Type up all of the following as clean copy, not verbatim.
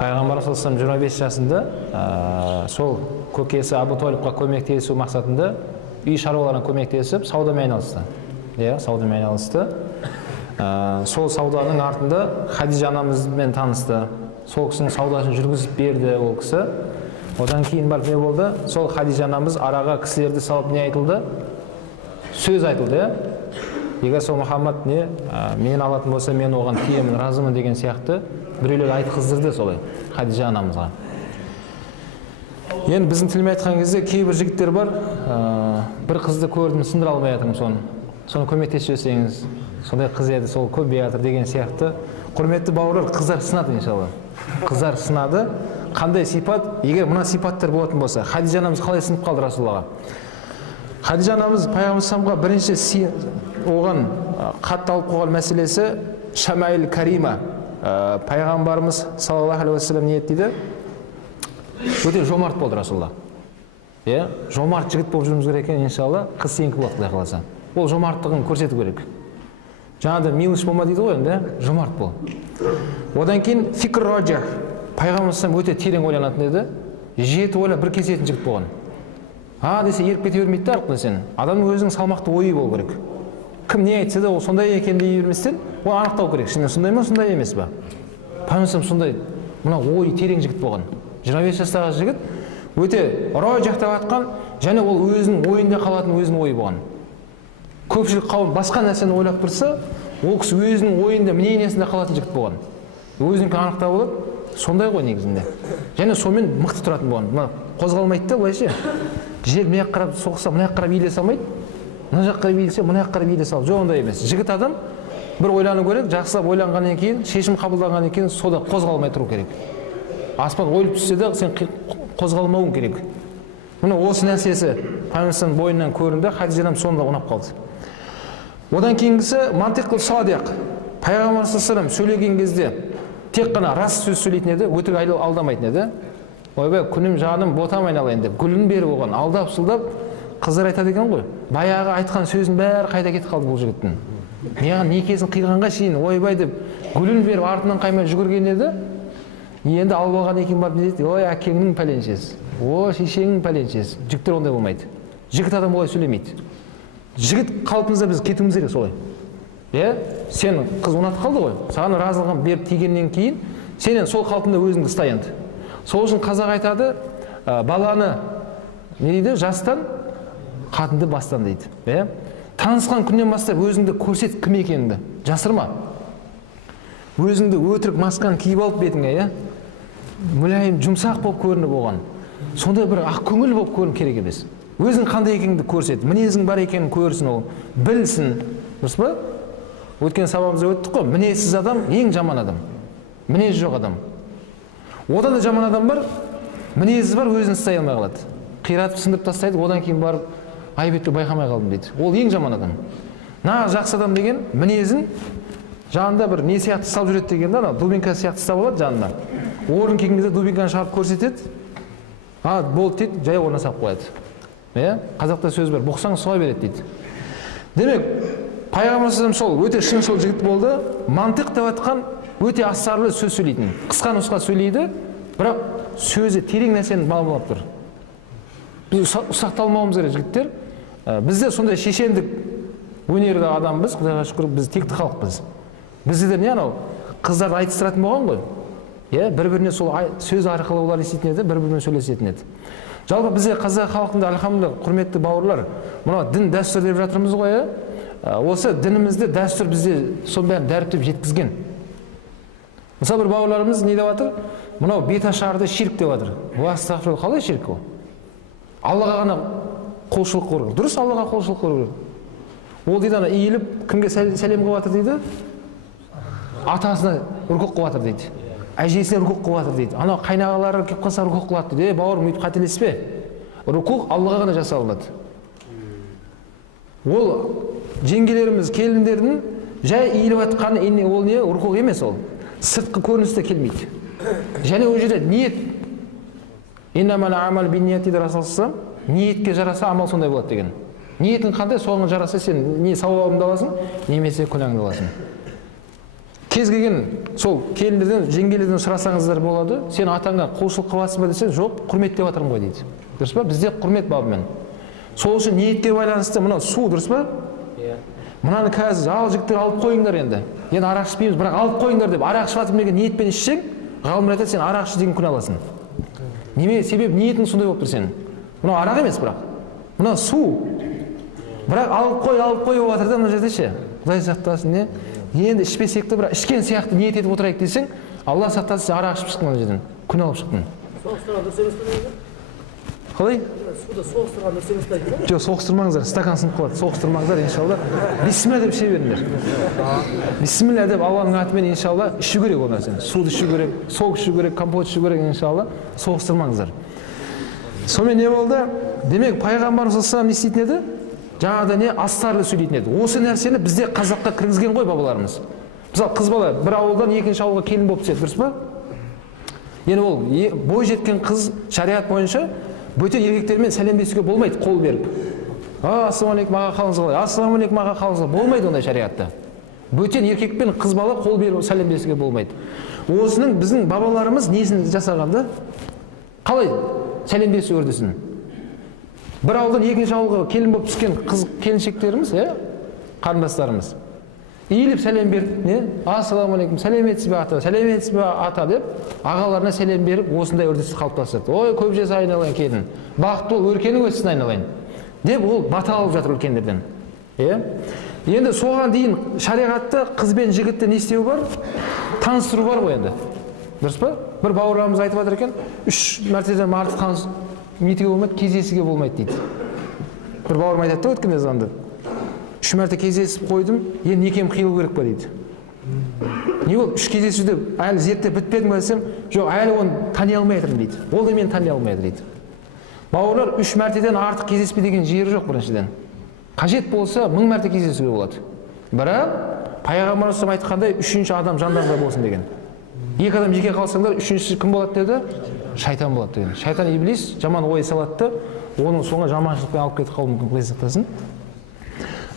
пайғамбар саллаллаху алейхи вассалам 25 жасында сол көкесі Абу Талибқа көмектесу мақсатында үй шаруаларына көмектесіп саудамен айналысты. Саудамен айналысты. Сол сауданың артында Хадижа анамызбен танысты. Сол кісінің саудасын жүргізіп берді ол кісі. Одан кейін барып не болды? Сол Хадижа анамыз араға кісілерді салып не айтылды? Сөз айтылды. Егер сол Мұхаммад мен алатын болса, мен оған тиемін, разымын деген сияқты біреулер айтқыздырды солай Хадижа анамызға. Енді біздің тілмен айтқан кезде кейбір жігіттер бар, бір қызды көрдім, сындыра алмай жатырмын соны көмектесіп жіберсеңіз, сондай қыз еді, сол көбейе жатыр деген сияқты. Құрметті бауырлар, қыздар сынады иншалла. Қыздар сынады. Қандай сипат? Егер мына сипаттар болатын болса, Хадижа анамыз қалай сынып қалды Расулаллаға? Хадижа анамыз пайғамбарымызға бірінші оған қатты алып қойған мәселесі Шамаил Карима. Пайғамбарымыз саллаллаху алейхи уассалам не еді дейді? Өте жомарт болды Расулалла. Жомарт жігіт болып жүрміз керек екен, иншалла, қыз сенікі болады Құдай қаласа. Ол жомарттығын көрсету керек. Жаңағыда милыш болма дейді ғой енді, жомарт бол. Одан кейін фикр раджах. Пайғамбарымыз өте терең ойланатын еді. Жеті ойлап бір кесетін жігіт болған. Десе еріп кете бермейді арқылы сен. Адамның өзінің салмақты ойы болу керек. Кім не айтса да ол сондай екен дей берместен, ол анықтау керек. Шынымен сондай ма, сондай емес па? Пайғамбарымыз сондай, мына ойы терең жігіт болған. 25 жастағы жігіт өте раджах деп атқан, және ол өзінің ойында қалатын өзінің ойы болған. Көпшілік қауым басқа нәрсені ойлап тұрса, ол кісі өзінің ойында, мнениесінде қалатын жігіт болған. Өзінікі анықтау болып, сондай ғой негізінде. Және сонымен мықты тұратын болған. Қозғалмайды да былайша. Жел мына жаққа қарап соқса, мына жаққа қарап иіле салмайды. Мына жаққа қарап иілсе, мына жаққа қарап иіле сал. Жоқ, ондай емес. Жігіт адам бір ойлану керек, жақсылап ойланғаннан кейін, шешім қабылданғаннан кейін сода қозғалмай тұру керек. Аспан ойылып түссе де сен қозғалмауың керек. Мына осы нәрсесі Пайғамбарымыздың бойынан көрінді, Хадижа анам сонда ұнап қалды. Одан кейінгісі мантиқл садиқ. Пайғамбар саллаллаху алейхи сөйлеген кезде тек қана рас сөз сөйлейтін еді, өтірік алдамайтын еді. Ойбай, күнім жаным ботам айналайын деп гүлін беріп оған алдап сылдап қыздар айтады екен ғой. Баяғы айтқан сөздің бәрі қайда кетіп қалды бұл жігіттің. Неғын некесін қиғанға шейін ойбай деп гүлін беріп артынан қаймай жүгірген еді. Енді алып алған екен барып дейді, ой әкеңнің пәленшесі, ой шешеңнің пәленшесі. Жігіттер ондай болмайды. Жігіт адам олай сөйлемейді. Жігіт қалпымызда біз кетуіміз керек солай. Сен қыз ұнатып қалды ғой, саған разылығын беріп тигеннен кейін сенен сол қалпында өзіңді ұстай енді. Сол үшін қазақ айтады, баланы не дейді, жастан қатынды бастан дейді. Танысқан күннен бастап өзіңді көрсет кім екеніңді, жасырма. Өзіңді өтірік масканы киіп алып бетіңе, мүлайым жұмсақ болып көрініп оған. Сондай бір ақ көңіл болып көрініп керек емес. Өзің қандай екеніңді көрсет, мінезің бар екенін көрсін ол, білсін. Дұрыс па? Өткен сабағымызда өттік қой, мінезсіз адам ең жаман адам. Мінез жоқ адам. Одан да жаман адам бар, мінезі бар, өзін ұстай алмай қалады. Қиратып сындырып тастайды, одан кейін барып айбетті байқамай қалдым дейді. Ол ең жаман адам. Нағыз жақсы адам деген мінезін жанында бір не сияқты салып жүреді дегенде, ана дубинка сияқты ұстап алады жанында. Орын келген кезде дубинканы шығарып көрсетеді. Болды дейді, жай орнына салып қояды. Қазақта сөз бар, бұқсаң соға береді дейді. Демек, Пайғамбарымыз сол өте шыншыл жігіт болды. Мантиқ деп атқан өте астарлы сөз сөйлейтін. Қысқа нұсқа сөйлейді, бірақ сөзі терең нәрсені балбалап тұр. Біз ұсақталмауымыз керек жігіттер. Бізде сондай шешендік өнерді адамбыз, Құдайға шүкір, біз текті халықпыз. Біздер не анау қыздарды айтыстыратын болған ғой. Бір-біріне сол сөз арқылы олар еститін еді, бір-бірімен сөйлесетін еді. Жалпы бізде қазақ халқында, альхамдулилlah, құрметті бауырлар, мына дін дәстүр деп жатырмыз ғой. Осы дінімізді дәстүр бізде соның бәрін дәріптеп жеткізген. Мысалы бір бауырларымыз не деп жатыр? Мынау беташарды ширк деп жатыр. Астағфирулла, қалай ширк ол? Аллаға ғана құлшылық қылу керек. Дұрыс, Аллаға құлшылық қылу керек. Ол дейді, ана иіліп кімге сәлем қылып жатыр дейді? Атасына рүку қылып жатыр дейді. Әжесіне рүку қылып жатыр дейді. Анау қайнағалары келіп қалса рүку қылады дейді. Бауырым, өйтіп қателеспе. Рүку Аллаға ғана жасалынады. Ол жеңгелеріміз, келіндердің жай иіліп жатқаны ол не? Рүку емес ол. Сыртқы көріністе келмейді. Және ол жерде ниет. Иннамал амал бинният дейді Расул. Ниетке жараса амал сондай болады деген. Ниетің қандай, соған жараса сен не сауабыңды аласың, немесе күнәңді аласың. кез келген сол келіндерден, жеңгелерден сұрасаңыздар болады, сен атаңа құлшылық қыласың ба десе, жоқ, құрметтеп жатырмын ғой дейді. Дұрыс па? Бізде құрмет бабымен. Сол үшін ниетке байланысты мына су, дұрыс па? Мынаны қазір ал жігіттер алып қойыңдар енді. Енді арақ ішпейміз, бірақ алып қойыңдар деп арақ ішіп деген ниетпен ішсең, ғалымдар айтады, сен арақ іш деген күнә аласың. Неме себеп ниетің сондай болып тұр сенің. Мынау арақ емес бірақ. Мынау су. Бірақ алып қой болып жатыр да мына жерде ше. Құдай сақтасын, не? Енді ішпесек те бірақ ішкен сияқты ниет етіп отырайық десең, Алла сақтасын, сен арақ ішіп шықтың мына жерден. Күнә алып шықтың. Соғыстырған дұрыс емес пе? Қалай? Суда соғыстырған дұрыс емес пе? Жоқ, соғыстырмаңыздар, стакан сынып қалады. Соғыстырмаңыздар, иншалла. Бисмилля деп іше беріңдер. Бисмилля деп Алланың атымен иншалла ішу керек ол нәрсені. Суды ішу керек, сок ішу керек, компот ішу керек, иншалла. Соғыстырмаңыздар. Сонымен не болды? Демек, пайғамбарымыз саллаллаху алейхи вассалам не істейтін еді? Жаңағыда не астарлы сөйлейтін еді. Осы нәрсені бізде қазаққа кіргізген ғой бабаларымыз. Мысалы, қыз бала бір ауылдан екінші ауылға келін болып түседі, дұрыс па? Енді ол бой жеткен қыз шариғат бойынша бөтен еркектермен сәлемдесуге болмайды, қол беріп. Ассалаумағалейкум, аға қалыңыз қалай? Ассалаумағалейкум, аға қалыңыз қалай? Болмайды ондай шариғатта. Бөтен еркекпен қыз бала қол беріп сәлемдесуге болмайды. Осының біздің бабаларымыз несін жасағанда? Қалай сәлемдесу үрдісін? Бір ауылдан екінші ауылға келін болып түскен қыз келіншектеріміз, қарындастарымыз иіліп сәлем беріп, не? Ассалаумағалейкум, сәлеметсіз бе ата, сәлеметсіз бе ата деп, ағаларына сәлем беріп, осындай үрдісті қалыптастырды. Ой, көп жасы айналайын келін, бақытты бол, өркенің өссін айналайын деп ол бата алып жатыр үлкендерден. Енді соған дейін шариғатта қыз бен жігітті не істеу бар? Таныстыру бар ғой енді. Дұрыс па? Бір бауырларымыз айтып жатыр екен, 3 мәртеден артық нетуге болмайды, кездесуге болмайды дейді. Бір бауырым айтады да өткенде звонды. 3 мәрте кездесіп қойдым, енді некем қиылу керек па дейді. Не ол 3 кездесуде әлі зерттеп бітпедім ба десем, жоқ, әлі оны тани алмай жатырмын дейді. Ол да мені тани алмай жатыр дейді. Бауырлар 3 мәртеден артық кездеспе деген жері жоқ біріншіден. Қажет болса 1000 мәрте кездесуге болады. Бірақ пайғамбар айтқандай 3-ші адам жандарда болсын деген. 2 адам жеке қалсаңдар, 3-ші кім болады деді? Шайтан болады деген. Шайтан иблис жаман ой салады да, оның соңына жаманшылықпен алып кетіп қалуы мүмкін, Құдай сақтасын.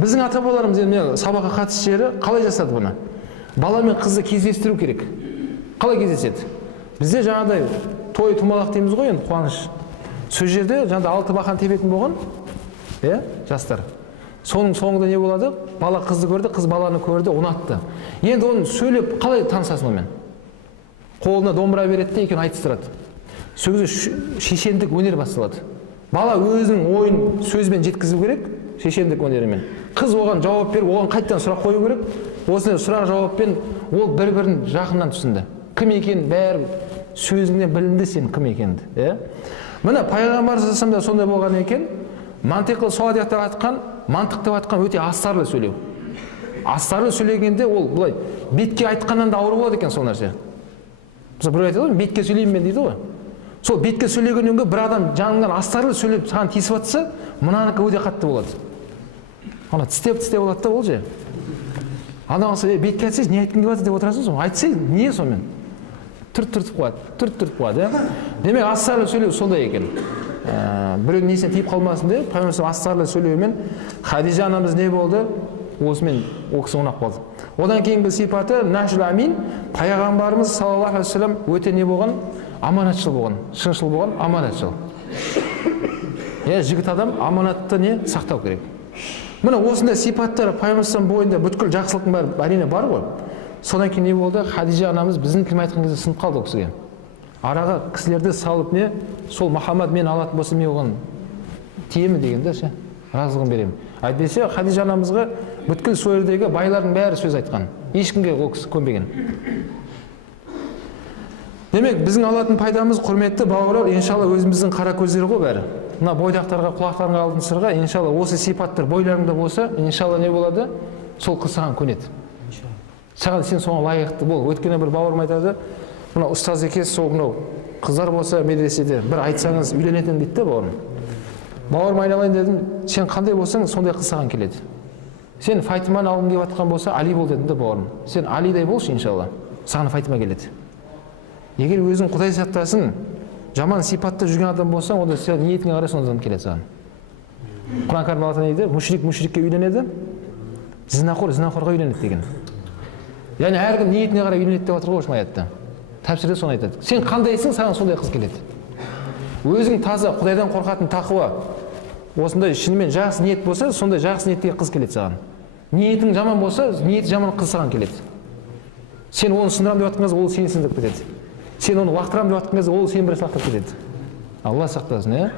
Біздің ата-бабаларымыз енді сабаққа қатысты жері қалай жасады бұны? Бала мен қызды кездестіру керек. Қалай кездеседі? Бізде жаңағыдай той тумалақ дейміз ғой енді, қуаныш. Сол жерде жаңағыда 6 бақан тебетін болған, жастар. Соның соңында не болады? Бала қызды көрді, қыз баланы көрді, ұнатты. Енді оны сөйлеп қалай танысасың онымен? Қолына домбыра береді де екеуін айтыстырады. Сол кезде шешендік өнер басталады. Бала өзінің ойын сөзбен жеткізу керек, шешендік өнерімен. Қыз оған жауап беріп, оған қайттан сұрақ қою керек. Осындай сұрақ жауаппен ол бір-бірін жақыннан түсінді. Кім екенін бәрі сөзіңнен білінді сен кім екенді. Міне пайғамбар саллаллаху да сондай болған екен. Мантиқл суадият деп атқан, мантық деп атқан өте астарлы сөйлеу. Астарлы сөйлегенде ол былай бетке айтқаннан да ауыр болады екен сол нәрсе. Мысалы бір айтады ғой, бетке сөйлеймін мен дейді ғой. Сол бетке сөйлегеннен кейін бір адам жаныңнан астарлы сөйлеп саған тиісіп жатса, мынанікі өте қатты болады. Ана тістеп болады да ол же. Ана болса бетке айтсаңыз не айтқың келіп жатыр деп отырасың соң. Айтсай не сонымен? Түртіп қояды. Демек астарлы сөйлеу сондай екен. Біреудің несіне тиіп қалмасын деп, пайғамбар астарлы сөйлеумен Хадижа анамыз не болды? Осымен ол кісі ұнап қалды. Одан кейінгі сипаты нәжіл амин, пайғамбарымыз саллаллаху алейхи вассалам өте не болған? Аманатшыл болған, шыншыл болған, аманатшыл. Жігіт адам аманатты не сақтау керек. Міне осындай сипаттар пайғамбар бойында бүткіл жақсылықтың бәрі әрине бар ғой. Содан кейін не болды? Хадижа анамыз біздің тілмен айтқан кезде сынып қалды ол кісіге. Араға кісілерді салып не, сол Мұхаммад мен алатын болса мен оған тиемін дегенде ше, разылығын беремін. Әйтпесе Хадижа анамызға бүткіл сол жердегі байлардың бәрі сөз айтқан. Ешкімге ол кісі көнбеген. Демек, біздің алатын пайдамыз, құрметті бауырлар, иншалла өзіміздің қара көздері ғой бәрі. Мына бойдақтарға, құлақтарыңа алтын сырға, иншалла осы сипаттар бойларыңда болса, иншалла не болады? Сол қыз саған көнеді. Саған сен соған лайықты бол. Өткенде бір бауырым айтады, мына ұстаз екенсіз, сол мынау қыздар болса медреседе бір айтсаңыз үйленетін дейді де бауырым. Бауырым айналайын дедім, сен қандай болсаң, сондай қыз саған келеді. Сен Фатиманы алғың келіп жатқан болса, Али бол дедім де бауырым. Сен Алидай болшы иншалла, саған Фатима келеді. Егер өзің Құдай сақтасын, жаман сипатта жүрген адам болсаң, онда сен ниетіңе қарай сондай адам келеді саған. Құран кәрім алатын дейді, мүшрик мүшрикке үйленеді, зинақор зинақорға үйленеді деген. яғни әркім ниетіне қарай үйленеді деп жатыр ғой осындай аятта. Тәпсірде соны айтады. Сен қандайсың, саған сондай қыз келеді. Өзің таза, Құдайдан қорқатын тақуа, осындай шынымен жақсы ниет болса, сондай жақсы ниеттегі қыз келеді саған. Ниетің жаман болса, ниеті жаман қыз саған келеді. Сен оны сындырамын деп жатқан кезде, ол сені сындырып кетеді. Сен оны лақтырамын деп жатқан кезде, ол сені бірінші лақтырып кетеді. Алла сақтасын, иә?